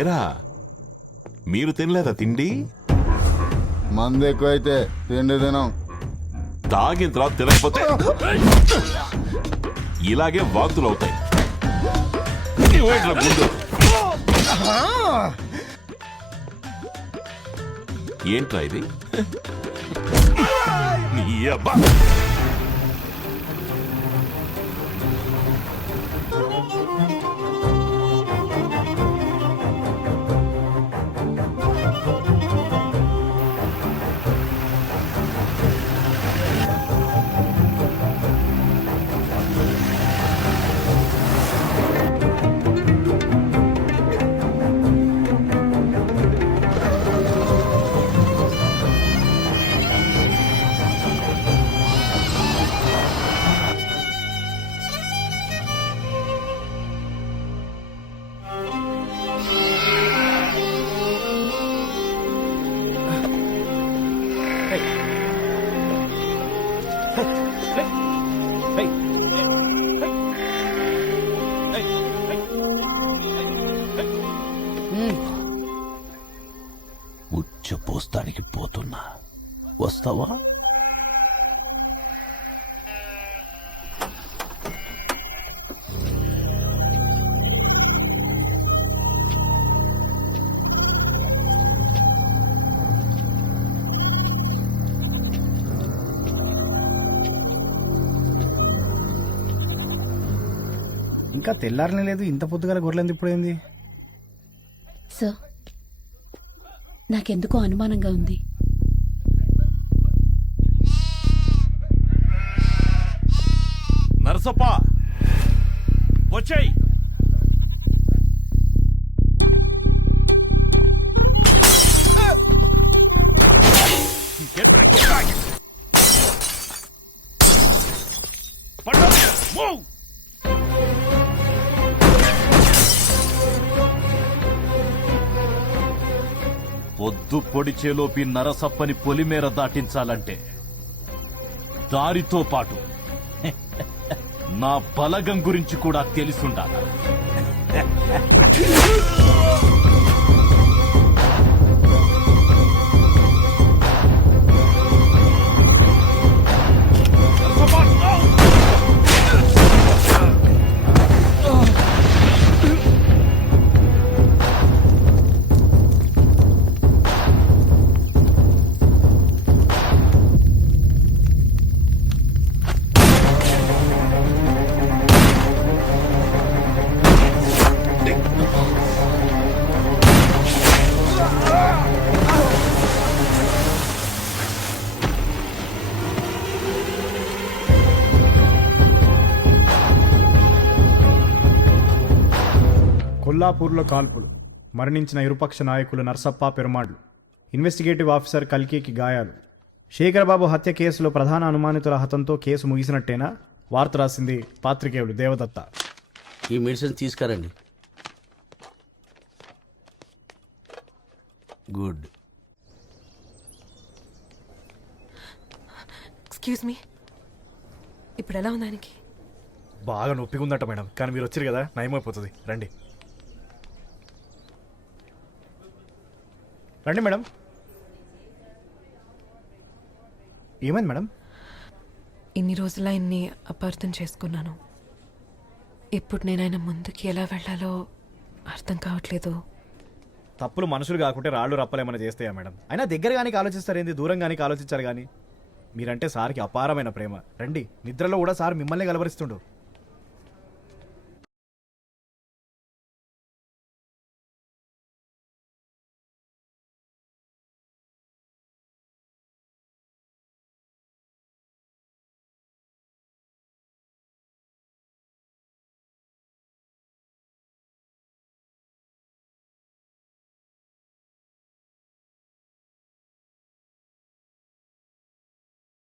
ఎరా మీరు తినలేదా తిండి? మంది ఎక్కువైతే తిండి తినం. తాగిన తర్వాత తినకపోతే ఇలాగే వాంతులు అవుతాయి. ఏంట్రా ఇది? నీ అబ్బా ఉచ్చపోస్తానికి పోతున్నా, వస్తావా? ఇంకా తెల్లారనే లేదు, ఇంత పొద్దుగల గొర్రెంది ఇప్పుడైంది? సార్, నాకెందుకో అనుమానంగా ఉంది. నరసప్ప వచ్చేయ్. పొద్దు పొడిచేలోపి నరసప్పని పొలిమేర దాటించాలంటే దారితో పాటు నా బలగం గురించి కూడా తెలిసుండాలి. కొల్లాపూర్లో కాల్పులు, మరణించిన ఇరుపక్ష నాయకులు నర్సప్ప, పెరుమాళ్లు. ఇన్వెస్టిగేటివ్ ఆఫీసర్ కల్కికి గాయాలు. శేఖరబాబు హత్య కేసులో ప్రధాన అనుమానితుల హతంతో కేసు ముగిసినట్టేనా? వార్త రాసింది పాత్రికేయుడు దేవదత్త. ఈ మెడిసిన్ తీసుకురండి. గుడ్. ఎక్స్క్యూజ్ మీ, ఇప్పుడు ఎలా ఉంది ఆయనకి? బాగా నొప్పిగా ఉందట మేడం, కానీ మీరు వచ్చారు కదా, నయమైపోతుంది. రండి రండి మేడం. ఏమైంది మేడం? ఇన్ని రోజులు ఆయన్ని అపార్థం చేసుకున్నాను. ఇప్పుడు నేను ఆయన ముందుకి ఎలా వెళ్ళాలో అర్థం కావట్లేదు. తప్పులు మనుషులు కాకుంటే రాళ్ళు రప్పలేమన్నా చేస్తాయా మేడం? అయినా దగ్గర కానీ ఆలోచిస్తారేంది, దూరం కానీ ఆలోచించారు కానీ. మీరంటే సార్కి అపారమైన ప్రేమ. రండి, నిద్రలో కూడా సార్ మిమ్మల్ని కలవరిస్తుండు.